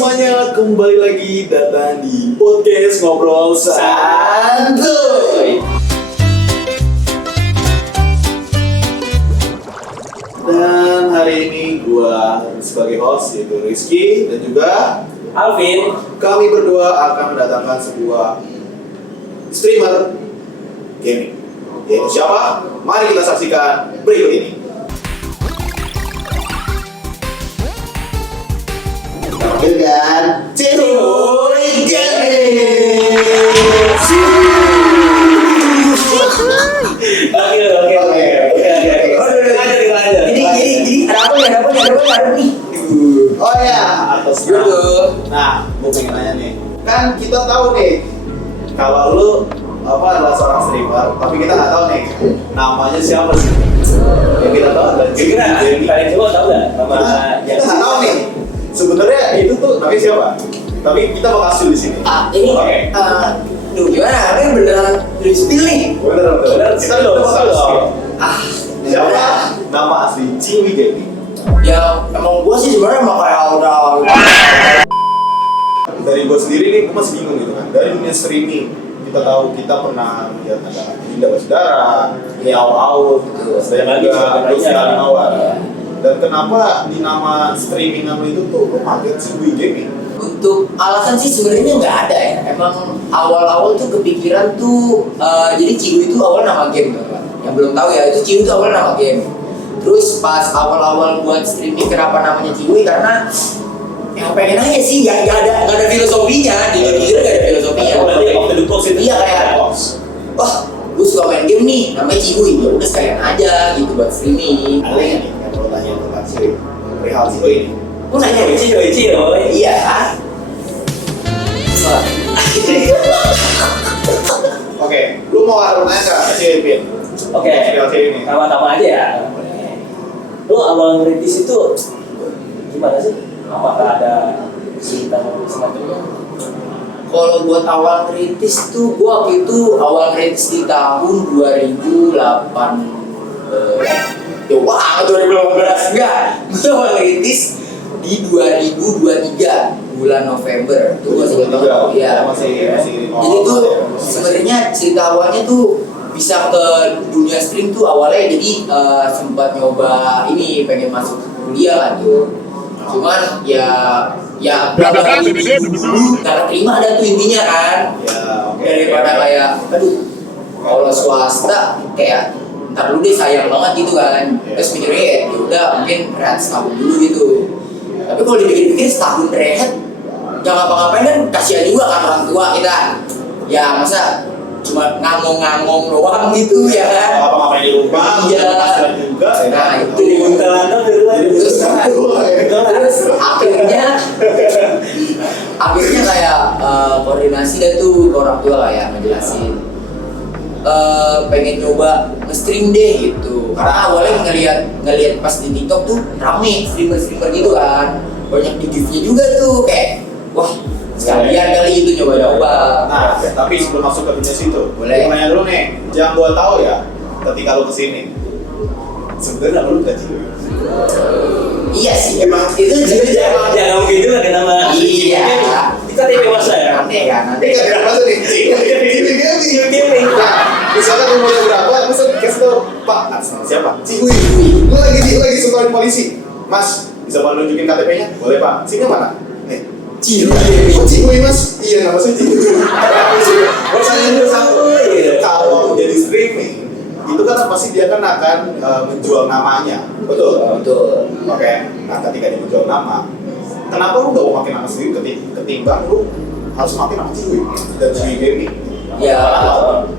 semuanya, kembali lagi datang di podcast Ngobrol Santuy. Dan hari ini gua sebagai host yaitu Rizky dan juga Alvin. Kami berdua akan mendatangkan sebuah streamer gaming. Yaitu siapa? Mari kita saksikan berikut ini. Dengan Cihuy Gaming. Oke. Jadi ada apa nih? Oh ya, atas Betul. Nah, gue pengen nanya nih. Kan kita tahu nih kalau lu adalah seorang streamer, tapi kita nggak tahu nih namanya siapa sih. Yang kita tahu adalah Kira-kira kalian semua tahu nggak nama kita nggak tahu nih. Sebenarnya itu tuh namanya siapa? Tapi kita bakal kasih di sini. Ini Oke. Duh gimana? Ini beneran Rizky nih. Bener. Kita bakal kasih. Siapa Siapa? nama asli Cihuy Gaming? Ya emang gua sih sebenarnya emang kayak udah. Dari gue sendiri nih, gue masih bingung gitu kan. Dari dunia streaming, kita tahu kita pernah lihat ada Dinda Basudara, Aul, dan juga Luciana Mawar. Dan kenapa di nama streaming nama itu tuh lo pakai Cihuy Gaming? Untuk alasan sih sebenarnya nggak ada ya. Emang awal-awal tuh kepikiran tuh jadi Cihuy itu awal nama game kan. Yang belum tahu ya itu Cihuy itu awal nama game. Terus pas awal-awal buat streaming kenapa namanya Cihuy karena yang pengen aja sih nggak ada filosofinya, jujur nggak ada filosofinya. Waktu di box itu Iya kayak, wah gue suka main game nih, namanya Cihuy, ya udah sekalian aja gitu buat streaming. ada yang nih yang mau tanya tentang Cihuy, perihal Cihuy ini. Gue nanya Cihuy, iya. Wah. Oke, lu mau nanya nggak Cihuy Pin? Oke, Perihal Cihuy ini. sama-sama aja ya. Lu awal ngerintis itu gimana sih? Apakah ada cerita semacamnya? Kalau buat awal ngerintis tuh, gua waktu itu awal ngerintis di tahun 2008. Ya wah, 2018 enggak. Gua awal ngerintis di 2023 bulan November. Itu gua sebel banget. Iya. Masih Jadi tuh sebenarnya cerita awalnya tuh bisa ke dunia stream tuh awalnya jadi sempat nyoba ini pengen masuk kuliah kan tuh. Cuman ya nggak terima ada tuh intinya kan. Ya, oke. Daripada kayak aduh kalau swasta kayak ntar dulu deh sayang banget gitu kan. Terus mikirnya ya udah mungkin rehat setahun dulu gitu. Tapi kalau dipikir-pikir setahun rehat nggak ngapa-ngapain kan kasihan juga kan orang tua kita. Ya masa cuma ngomong-ngomong doang gitu ya kan. Apa ngapain di rumah? Iya. Kasihan juga. Ya. Nah itu Jadi buntelan dong dari luar. terus akhirnya kayak koordinasi dah tuh ke orang tua kayak ngejelasin pengen coba nge-stream deh gitu karena awalnya ngelihat pas di TikTok tuh rame streamer gitu kan banyak di gift-nya juga tuh kayak wah sekalian kali itu coba-coba. Nah, tapi sebelum masuk ke dunia situ, Boleh. gua nanya dulu nih, yang gua tahu ya, ketika lu kesini, sebenarnya lu gaji lu. Iya sih emang itu emang Jangan mungkin juga kan nama iya kita TV masa ya. nanti kan nanti Ini gak ada nih, Cihuy Gaming. Nah, misalkan umurnya berapa, terus kasih tau, Pak, atas nama siapa? Cihuy. Lu lagi suka polisi, Mas, bisa mau nunjukin KTP-nya? Boleh Pak. SIM-nya mana? Nih. Cihuy. Oh, Cihuy Mas? Iya, nama saya Cihuy. Pertanyaan satu, kalau jadi streaming, itu kan pasti dia kan akan menjual namanya, betul? Betul. Oke, nah ketika dia menjual nama, kenapa lu gak mau pakai nama sendiri ketimbang lu harus pakai nama Cihuy dan Cihuy Gaming? Ya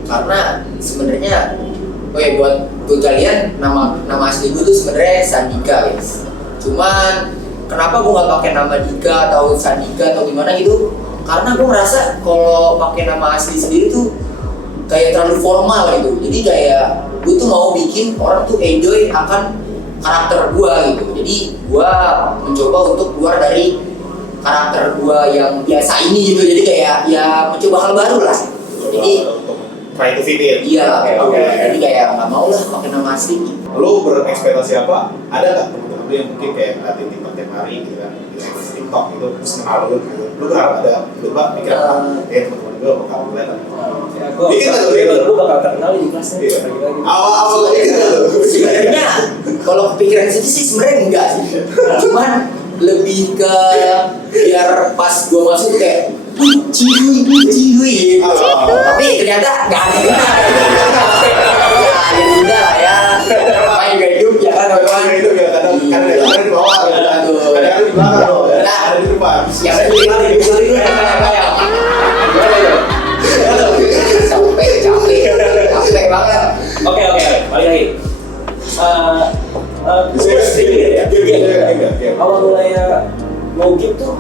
karena sebenarnya buat kalian nama asli gue tuh sebenarnya Sandika guys. Cuman kenapa gue nggak pakai nama Dika atau Sandika atau gimana gitu? Karena gue merasa kalau pakai nama asli sendiri tuh kayak terlalu formal gitu. Jadi kayak gue tuh mau bikin orang tuh enjoy akan karakter gue gitu. Jadi gue mencoba untuk keluar dari karakter gue yang biasa ini gitu. Jadi kayak ya mencoba hal baru lah. Jadi untuk try to fit in. iya, Oke. jadi kayak nggak mau lah pakai nama asli. Lu berekspektasi apa? Ada nggak temen-temen lu yang mungkin kayak ngeliatin TikTok tiap hari gitu kan? TikTok itu terus kenal lu gitu, lu berharap ada coba pikiran apa? Teman-teman gue bakal kelihatan. Ya, gue bakal terkenal di kelasnya. Iya. Awal-awal gitu. Sebenarnya kalau kepikiran situ sih sebenarnya enggak sih. Cuman lebih ke biar pas gue masuk kayak cihui gitu. Tapi ternyata nggak ada guna. Ya ada guna lah ya. Namanya juga hidup ya kan teman-teman. Itu ya kadang di bawah, kadang di belakang, ada di depan. Yang capek banget. Oke, balik lagi. Awal mulanya mau game tuh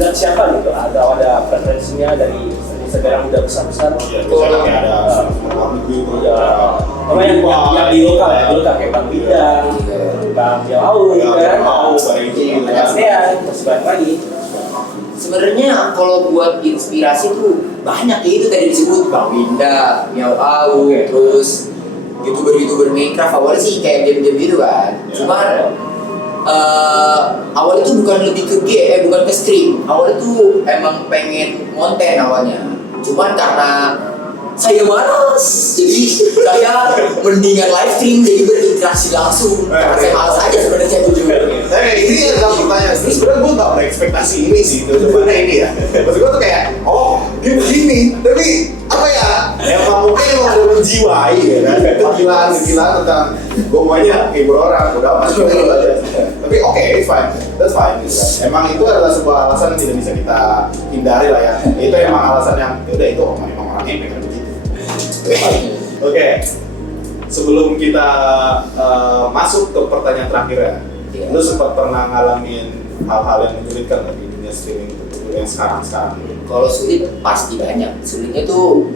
dari siapa gitu? Ada preferensinya dari negara udah besar-besar. Iya, misalnya kayak ada yang di lokal kayak Bang Bidang, Bang Jauh, kan? Terus balik lagi. Sebenarnya kalau buat inspirasi tuh banyak ya, itu tadi disebut Bang Winda, Miao Au, terus youtuber Minecraft awalnya sih kayak game-game gitu kan. Cuman awalnya tuh bukan lebih ke bukan ke stream. Awalnya tuh emang pengen konten awalnya. Cuman karena saya malas, jadi saya mendingan live stream, jadi berinteraksi langsung. Karena saya malas aja sebenarnya jujur. Ini adalah pertanyaan. Sebenarnya gue nggak berekspektasi ini sih, cuma ini ya. Maksud gue tuh kayak, oh dia begini, tapi apa ya? Emang mungkin emang udah menjiwai ya kan? Kegilaan tentang gue maunya ngibur orang, udah masuk gitu aja. Tapi oke, it's fine, that's fine. Gitu kan. Emang itu adalah sebuah alasan yang tidak bisa kita hindari lah ya. Itu emang alasan yang, yaudah itu emang orangnya pengen begitu. Oke, sebelum kita masuk ke pertanyaan terakhir ya. Iya. Lu sempat pernah ngalamin hal-hal yang menyulitkan nggak di dunia streaming itu yang sekarang? Kalau sulit pasti banyak. Sulitnya tuh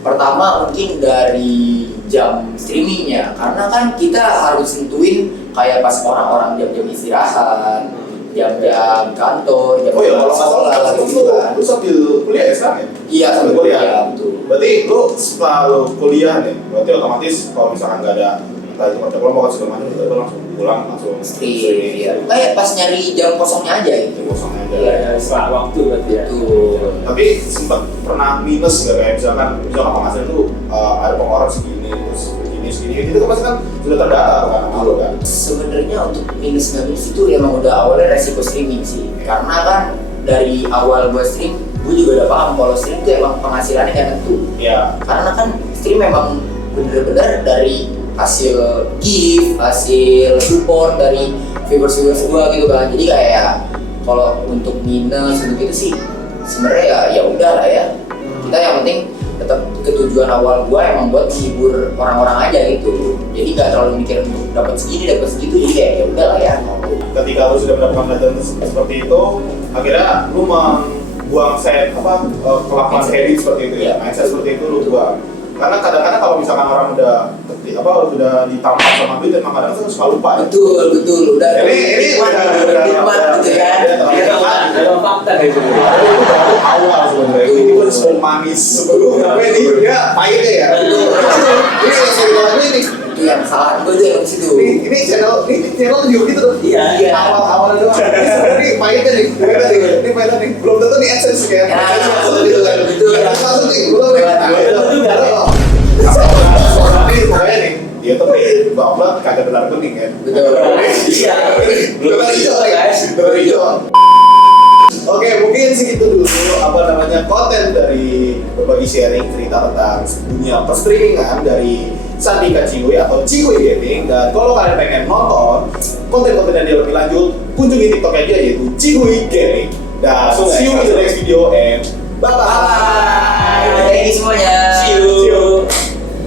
pertama mungkin dari jam streamingnya, karena kan kita harus nentuin kayak pas orang-orang jam-jam istirahat, jam-jam kantor, jam Oh iya, kalau nggak sekolah salah gitu kan. lu sambil kuliah ya sekarang ya? Iya, sambil kuliah, betul. Berarti lu setelah lu kuliah nih, berarti otomatis kalau misalkan nggak ada entah itu kerja kelompok atau segala macam, lu langsung pulang langsung Stream, iya. Kayak pas nyari jam kosongnya aja gitu. kosongnya aja. Iya, setelah waktu berarti ya. Betul. Tapi sempat pernah minus nggak kayak misalkan penghasilan itu ada pengeluaran segini terus segini itu kan pasti kan sudah terdata kan sama lu kan? Sebenarnya untuk minus itu emang udah awalnya resiko streaming sih. Karena kan dari awal buat stream, gue juga udah paham kalau stream itu emang penghasilannya nggak tentu. Iya. Karena kan stream memang bener-bener dari hasil gift, hasil support dari viewers gua gitu kan. Jadi kayak kalau untuk minus gitu sih sebenarnya ya udah lah ya. Kita yang penting tetap ketujuan awal gua emang buat menghibur orang-orang aja gitu. Jadi nggak terlalu mikir untuk dapat segini dapat segitu, jadi kayak ya udah lah ya. Ketika lu sudah mendapatkan pelajaran seperti itu, akhirnya lu membuang kelakuan habit seperti itu ya, mindset seperti itu lu buang. Karena kadang-kadang kalau misalkan orang udah ditampar sama duit, emang kadang suka lupa. Betul. Udah. Ini nikmat gitu ya. Ada fakta dari itu. Baru awal sebenarnya. Ini pun so manis sebelum sampai ini ya pahitnya ya. Ini yang saya bilang ini. Itu yang salah gue tuh yang di situ. Ini channel juga gitu tuh. Iya. Awal doang. Ini pahitnya nih. Ini pahitnya nih. Belum tentu nih AdSense kan. Gitu kan. Betul. Masuk nih. Belum nih. Ini pokoknya nih. Dia tuh nih upload kagak benar kuning kan. Betul. Iya. Belum hijau guys. Belum hijau. Oke, mungkin segitu dulu konten dari berbagi sharing cerita tentang dunia perstreamingan dari Sandika Cihuy atau Cihuy Gaming. Dan kalau kalian pengen nonton konten-konten yang lebih lanjut, kunjungi TikTok aja yaitu Cihuy Gaming. Dan see you in the next video and bye bye. Thank you semuanya. See you.